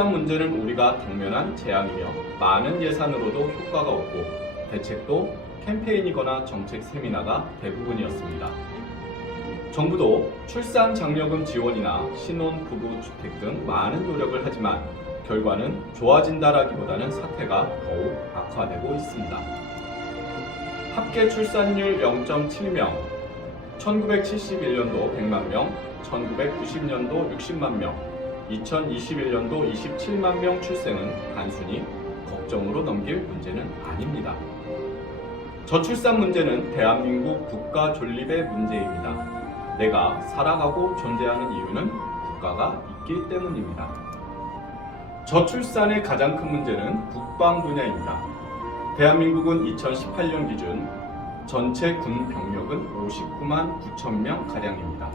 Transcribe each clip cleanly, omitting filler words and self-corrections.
출산 문제는 우리가 당면한 재앙이며 많은 예산으로도 효과가 없고 대책도 캠페인이거나 정책 세미나가 대부분이었습니다. 정부도 출산 장려금 지원이나 신혼부부 주택 등 많은 노력을 하지만 결과는 좋아진다라기보다는 사태가 더욱 악화되고 있습니다. 합계 출산율 0.7명, 1971년도 100만 명, 1990년도 60만 명, 2021년도 27만 명 출생은 단순히 걱정으로 넘길 문제는 아닙니다. 저출산 문제는 대한민국 국가 존립의 문제입니다. 내가 살아가고 존재하는 이유는 국가가 있기 때문입니다. 저출산의 가장 큰 문제는 국방 분야입니다. 대한민국은 2018년 기준 전체 군 병력은 59만 9천 명 가량입니다.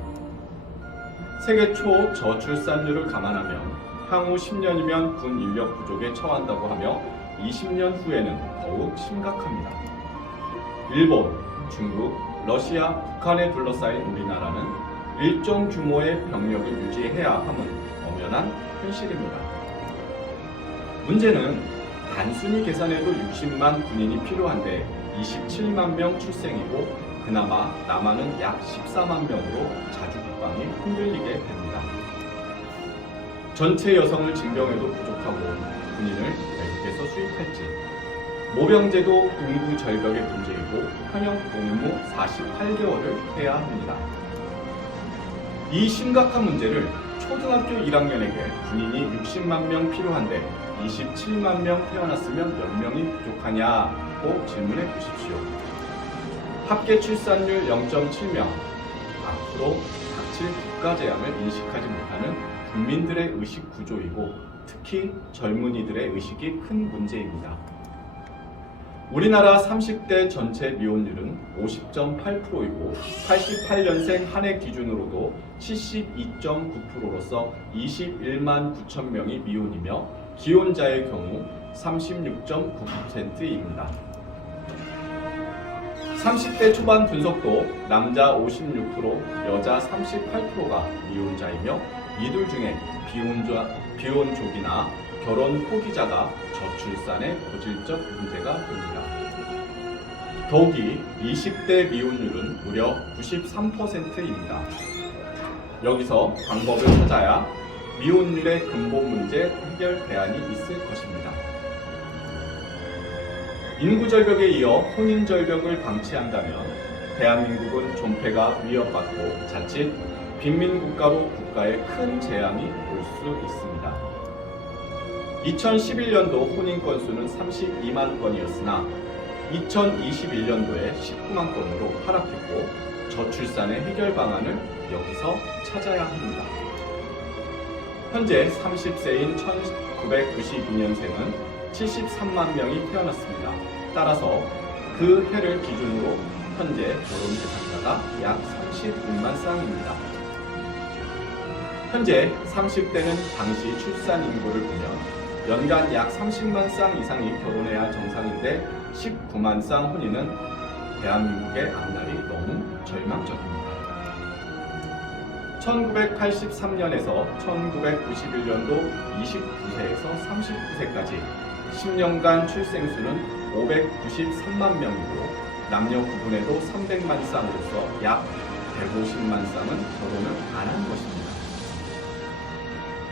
세계 초 저출산율을 감안하면 향후 10년이면 군 인력 부족에 처한다고 하며 20년 후에는 더욱 심각합니다. 일본, 중국, 러시아, 북한에 둘러싸인 우리나라는 일정 규모의 병력을 유지해야 함은 엄연한 현실입니다. 문제는 단순히 계산해도 60만 군인이 필요한데 27만 명 출생이고 그나마 남한은 약 14만 명으로 자주 국방이 흔들리게 됩니다. 전체 여성을 징병해도 부족하고 군인을 외국에서 수입할지, 모병제도 인구 절벽의 문제이고 현역 복무 48개월을 해야 합니다. 이 심각한 문제를 초등학교 1학년에게 군인이 60만 명 필요한데 27만 명 태어났으면 몇 명이 부족하냐고 질문해 보십시오. 합계 출산율 0.7명, 앞으로 닥칠 국가 재앙을 인식하지 못하는 국민들의 의식 구조이고 특히 젊은이들의 의식이 큰 문제입니다. 우리나라 30대 전체 미혼율은 50.8%이고 88년생 한 해 기준으로도 72.9%로서 21만 9천 명이 미혼이며 기혼자의 경우 36.9%입니다. 30대 초반 분석도 남자 56%, 여자 38%가 미혼자이며 이들 중에 비혼족이나 결혼 포기자가 저출산의 고질적 문제가 됩니다. 더욱이 20대 미혼율은 무려 93%입니다. 여기서 방법을 찾아야 미혼율의 근본 문제 해결 대안이 있을 것입니다. 인구절벽에 이어 혼인절벽을 방치한다면 대한민국은 존폐가 위협받고 자칫 빈민국가로 국가에 큰 재앙이 올 수 있습니다. 2011년도 혼인 건수는 32만 건이었으나 2021년도에 19만 건으로 하락했고 저출산의 해결 방안을 여기서 찾아야 합니다. 현재 30세인 1992년생은 73만 명이 태어났습니다. 따라서 그 해를 기준으로 현재 결혼 대상자가 약 36만 쌍입니다. 현재 30대는 당시 출산 인구를 보면 연간 약 30만 쌍 이상이 결혼해야 정상인데 19만 쌍 혼인은 대한민국의 앞날이 너무 절망적입니다. 1983년에서 1991년도 29세에서 39세까지 10년간 출생수는 593만 명이고 남녀 구분에도 300만 쌍으로서 약 150만 쌍은 결혼을 안 한 것입니다.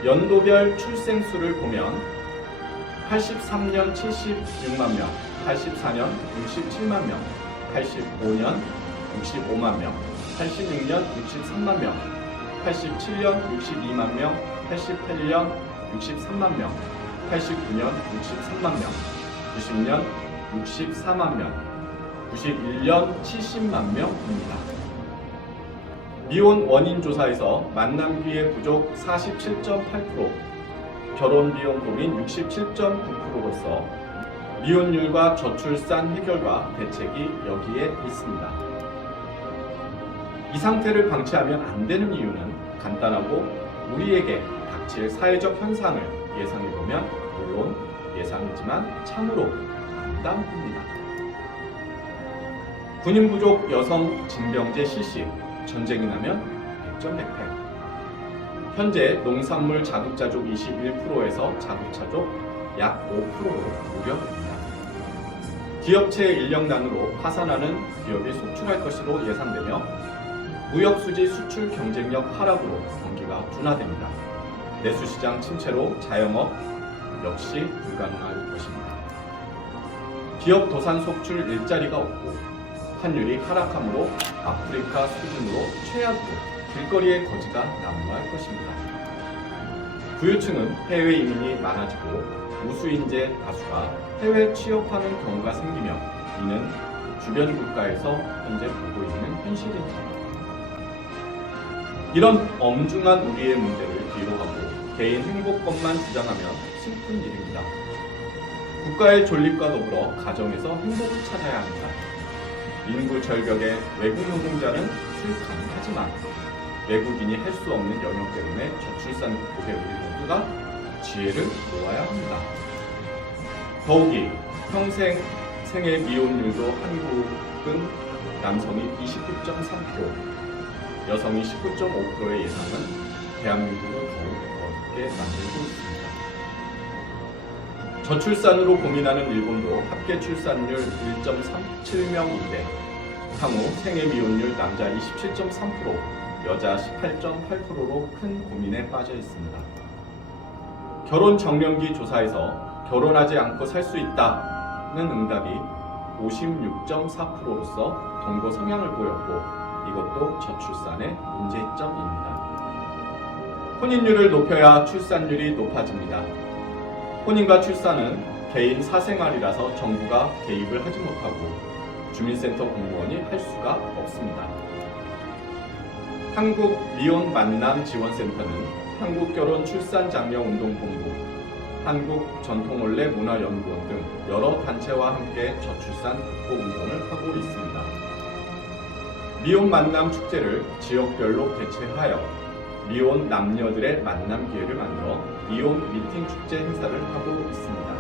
연도별 출생수를 보면 83년 76만 명, 84년 67만 명, 85년 65만 명, 86년 63만 명, 87년 62만 명, 88년 63만 명, 89년 63만 명, 90년 64만 명, 91년 70만 명입니다. 미혼 원인 조사에서 만남 기회 부족 47.8%, 결혼 비용 고민 67.9%로서 미혼율과 저출산 해결과 대책이 여기에 있습니다. 이 상태를 방치하면 안 되는 이유는 간단하고 우리에게 닥칠 사회적 현상을 예상해보면 물론 예상이지만 참으로 간단합니다. 군인 부족 여성 징병제 실시, 전쟁이 나면 백전백패. 현재 농산물 자급자족 21%에서 자급자족 약 5%로 우려됩니다. 기업체 인력난으로 파산하는 기업이 속출할 것으로 예상되며 무역수지 수출 경쟁력 하락으로 경기가 둔화됩니다. 내수시장 침체로 자영업 역시 불가능할 것입니다. 기업 도산 속출 일자리가 없고 환율이 하락하므로 아프리카 수준으로 최악으로 길거리의 거지가 난무할 것입니다. 부유층은 해외 이민이 많아지고 우수인재 다수가 해외 취업하는 경우가 생기며 이는 주변 국가에서 현재 보고 있는 현실입니다. 이런 엄중한 우리의 문제를 뒤로 하고 개인 행복권만 주장하면 슬픈 일입니다. 국가의 존립과 더불어 가정에서 행복을 찾아야 합니다. 인구 절벽의 외국 노동자는 슬 가능하지만 외국인이 할 수 없는 영역 때문에 저출산 극복에 우리 모두가 지혜를 모아야 합니다. 더욱이 평생 생애 미혼율도 한국은 남성이 29.3%, 여성이 19.5%의 예상은 대한민국을 더욱 어렵게 만들고 있습니다. 저출산으로 고민하는 일본도 합계 출산율 1.37명인데 향후 생애 미혼율 남자 27.3%, 여자 18.8%로 큰 고민에 빠져 있습니다. 결혼 정년기 조사에서 결혼하지 않고 살 수 있다는 응답이 56.4%로서 동거 성향을 보였고 이것도 저출산의 문제점입니다. 혼인율을 높여야 출산율이 높아집니다. 혼인과 출산은 개인 사생활이라서 정부가 개입을 하지 못하고 주민센터 공무원이 할 수가 없습니다. 한국미혼만남지원센터는 한국결혼출산장려운동본부, 한국전통혼례문화연구원 등 여러 단체와 함께 저출산 극복 운동을 하고 있습니다. 미혼 만남 축제를 지역별로 개최하여 미혼 남녀들의 만남 기회를 만들어 미혼 미팅 축제 행사를 하고 있습니다.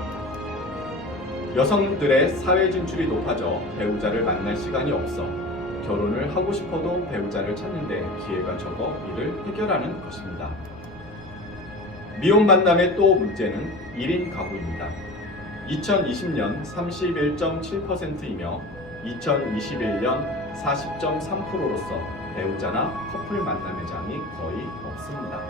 여성들의 사회 진출이 높아져 배우자를 만날 시간이 없어 결혼을 하고 싶어도 배우자를 찾는데 기회가 적어 이를 해결하는 것입니다. 미혼 만남의 또 문제는 1인 가구입니다. 2020년 31.7%이며 2021년 40.3%로서 배우자나 커플 만남 회장이 거의 없습니다.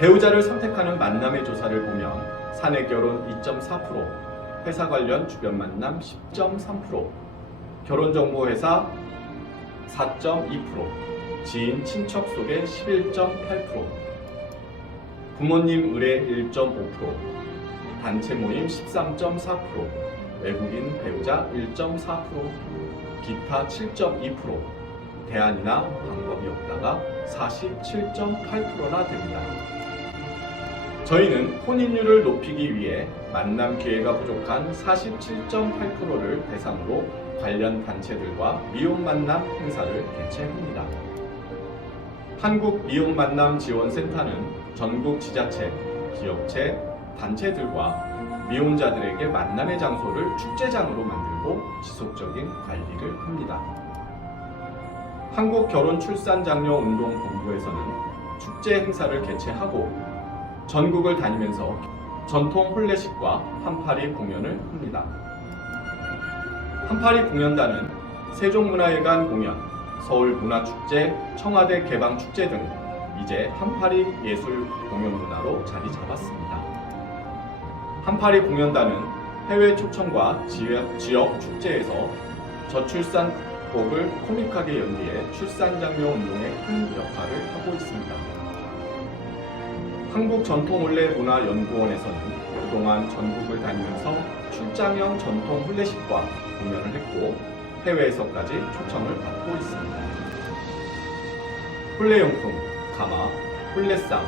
배우자를 선택하는 만남의 조사를 보면 사내 결혼 2.4%, 회사 관련 주변 만남 10.3%, 결혼정보회사 4.2%, 지인 친척 소개 11.8%, 부모님 의뢰 1.5%, 단체 모임 13.4%, 외국인 배우자 1.4%, 기타 7.2%, 대안이나 방법이 없다가 47.8%나 됩니다. 저희는 혼인율을 높이기 위해 만남 기회가 부족한 47.8%를 대상으로 관련 단체들과 미혼 만남 행사를 개최합니다. 한국미혼만남지원센터는 전국 지자체, 기업체, 단체들과 미혼자들에게 만남의 장소를 축제장으로 만들고 지속적인 관리를 합니다. 한국결혼출산장려운동본부에서는 축제 행사를 개최하고 전국을 다니면서 전통 혼례식과 한파리 공연을 합니다. 한파리 공연단은 세종문화회관 공연, 서울문화축제, 청와대 개방축제 등 이제 한파리 예술 공연 문화로 자리 잡았습니다. 한파리 공연단은 해외 초청과 지역 축제에서 저출산 극복을 코믹하게 연기해 출산장려 운동에 큰 역할을 하고 있습니다. 한국전통혼례문화연구원에서는 그동안 전국을 다니면서 출장형 전통 혼례식과 공연을 했고 해외에서까지 초청을 받고 있습니다. 혼례용품, 가마, 혼례상,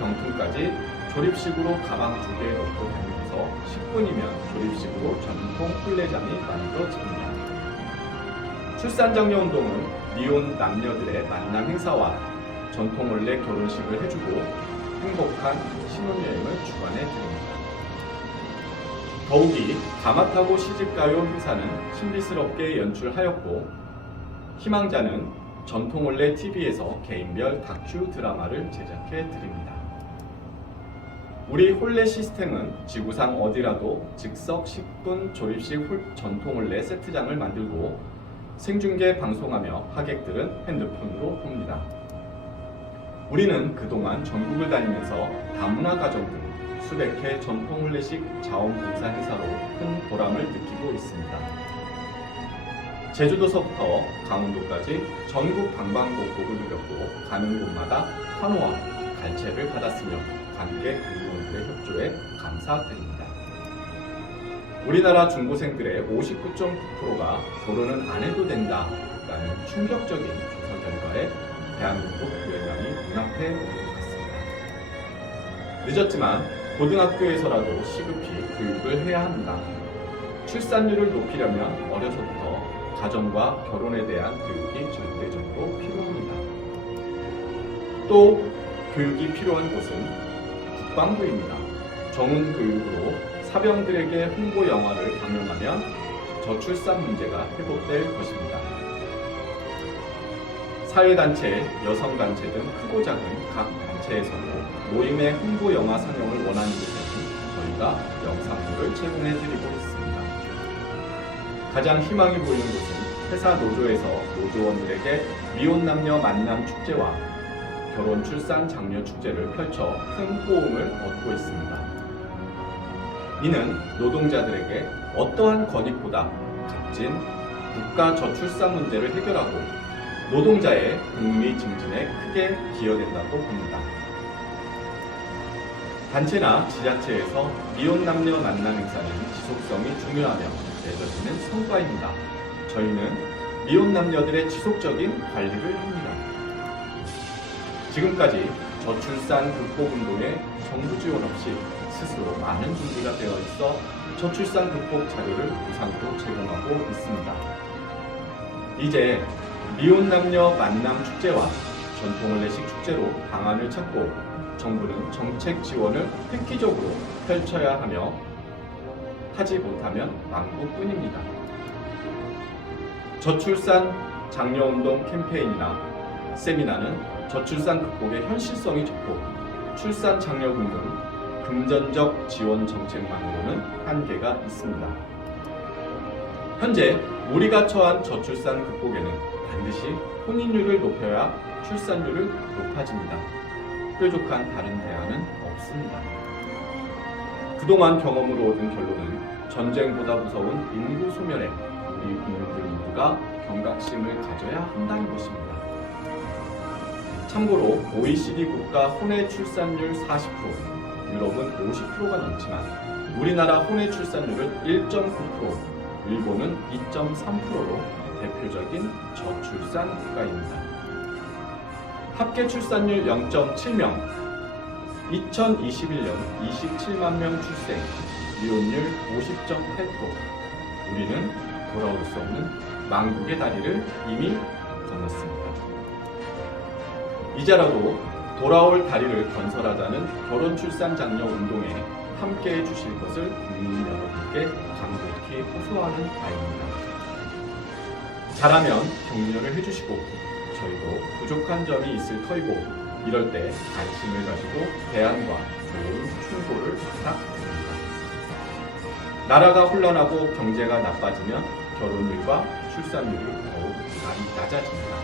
병통까지 조립식으로 가방 2개 넣고 다니면서 10분이면 조립식으로 전통 혼례장이 만들어집니다. 출산장려 운동은 미혼 남녀들의 만남 행사와 전통 혼례 결혼식을 해주고 행복한 신혼여행을 주관해 드립니다. 더욱이 가마 타고 시집가요 행사는 신비스럽게 연출하였고 희망자는 전통혼례 TV에서 개인별 다큐 드라마를 제작해 드립니다. 우리 혼례 시스템은 지구상 어디라도 즉석 10분 조립식 전통혼례 세트장을 만들고 생중계 방송하며 하객들은 핸드폰으로 봅니다. 우리는 그동안 전국을 다니면서 다문화 가정 등 수백 회 전통혼례식 자원봉사 행사로 큰 보람을 느끼고 있습니다. 제주도서부터 강원도까지 전국 방방곡곡을 누볐고 가는 곳마다 환호와 갈채를 받았으며 관객 공무원들의 협조에 감사드립니다. 우리나라 중고생들의 59.9%가 결혼은 안 해도 된다라는 충격적인 조사 결과에 대한민국 유행감이 눈앞에 오는 것 같습니다. 늦었지만 고등학교에서라도 시급히 교육을 해야 합니다. 출산율을 높이려면 어려서부터 가정과 결혼에 대한 교육이 절대적으로 필요합니다. 또 교육이 필요한 곳은 국방부입니다. 전문 교육으로 사병들에게 홍보 영화를 방영하면 저출산 문제가 회복될 것입니다. 사회단체, 여성단체 등 크고 작은 각 단체에서도 모임의 홍보 영화 상영을 원하는 곳에는 저희가 영상물을 제공해드리고 있습니다. 가장 희망이 보이는 곳은 회사 노조에서 노조원들에게 미혼 남녀 만남 축제와 결혼 출산 장려 축제를 펼쳐 큰 호응을 얻고 있습니다. 이는 노동자들에게 어떠한 권익보다 값진 국가 저출산 문제를 해결하고 노동자의 복리 증진에 크게 기여된다고 봅니다. 단체나 지자체에서 미혼 남녀 만남 행사는 지속성이 중요하며 맺어지는 성과입니다. 저희는 미혼 남녀들의 지속적인 관리를 합니다. 지금까지 저출산 극복 운동에 정부 지원 없이 스스로 많은 준비가 되어 있어 저출산 극복 자료를 무상으로 제공하고 있습니다. 이제 미혼 남녀 만남 축제와 전통혼례식 축제로 방안을 찾고 정부는 정책 지원을 획기적으로 펼쳐야 하며 하지 못하면 망국뿐입니다. 저출산 장려운동 캠페인이나 세미나는 저출산 극복의 현실성이 적고 출산 장려금 등 금전적 지원 정책만으로는 한계가 있습니다. 현재 우리가 처한 저출산 극복에는 반드시 혼인율을 높여야 출산율을 높아집니다. 뾰족한 다른 대안은 없습니다. 그동안 경험으로 얻은 결론은 전쟁보다 무서운 인구 소멸에 우리 국민들 모두가 경각심을 가져야 한다는 것입니다. 참고로 OECD 국가 혼외 출산율 40%, 유럽은 50%가 넘지만 우리나라 혼외 출산율은 1.9%, 일본은 2.3%로 대표적인 저출산 국가입니다. 합계 출산율 0.7명, 2021년 27만 명 출생, 이혼율 50.8%, 우리는 돌아올 수 없는 망국의 다리를 이미 건넜습니다. 이제라도 돌아올 다리를 건설하자는 결혼 출산 장려 운동에 함께해 주실 것을 국민 여러분께 간곡히 호소하는 바입니다. 잘하면 격려를 해주시고 저희도 부족한 점이 있을 터이고 이럴 때 관심을 가지고 대안과 좋은 충고를 부탁드립니다. 나라가 혼란하고 경제가 나빠지면 결혼율과 출산율이 더욱 많이 낮아집니다.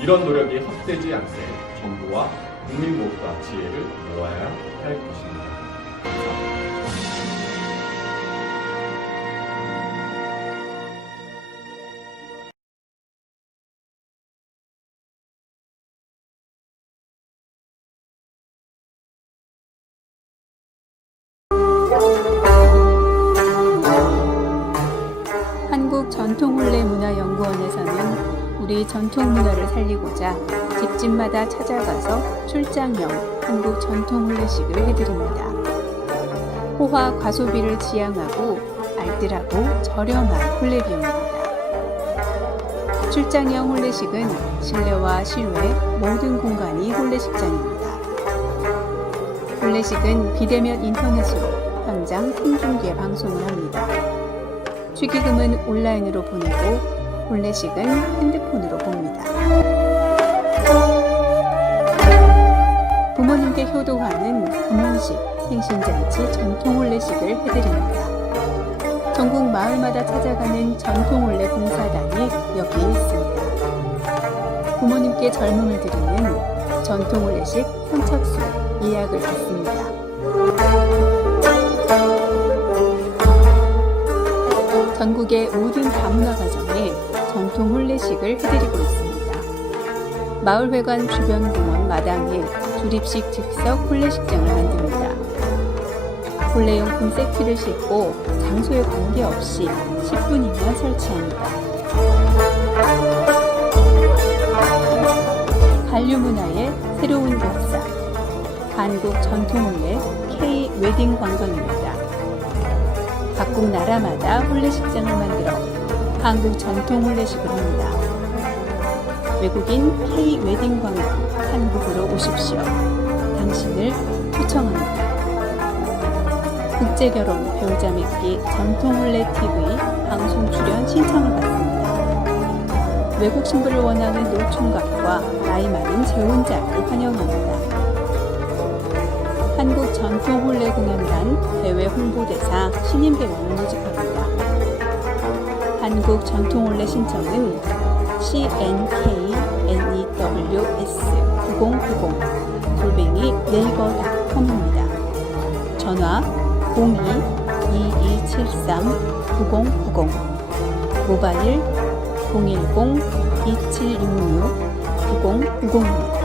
이런 노력이 헛되지 않게 정부와 국민 모두가 지혜를 모아야 할 것입니다. 감사합니다. 한국전통혼례문화연구원에서는 우리 전통문화를 살리고자 집집마다 찾아가서 출장형 한국 전통혼례식을 해드립니다. 호화 과소비를 지향하고 알뜰하고 저렴한 혼례 비용입니다. 출장형 혼례식은 실내와 실외 모든 공간이 혼례식장입니다. 혼례식은 비대면 인터넷으로 현장 생중계 방송을 합니다. 축의금은 온라인으로 보내고 혼례식은 핸드폰으로 봅니다. 부모님께 효도하는 부문식, 생신잔치, 전통 혼례식을 해드립니다. 전국 마을마다 찾아가는 전통 혼례 봉사단이 여기 있습니다. 부모님께 젊음을 드리는 전통 혼례식 선착순 예약을 받습니다. 전국의 모든 다문화 가정에 전통 혼례식을 해드리고 있습니다. 마을회관 주변 공원 마당에 조립식 즉석 혼례식장을 만듭니다. 혼례용품 세트를 싣고 장소에 관계없이 10분이면 설치합니다. 한류 문화의 새로운 역사, 한국 전통 혼례 K 웨딩 관광입니다. 각국 나라마다 혼례식장을 만들어 한국 전통 혼례식을 합니다. 외국인 K 웨딩 관광 한국으로 오십시오. 당신을 초청합니다. 국제결혼 배우자 맺기 전통 혼례 TV 방송 출연 신청을 받습니다. 외국 신부를 원하는 노총각과 나이 많은 재혼자를 환영합니다. 한국 전통 혼례 공연단 대외 홍보대사 신인 배우를 모집합니다. 한국 전통 혼례 신청은 cnknews9090@naver.com입니다. 전화 02-2273-9090, 모바일 010-2766-9090입니다.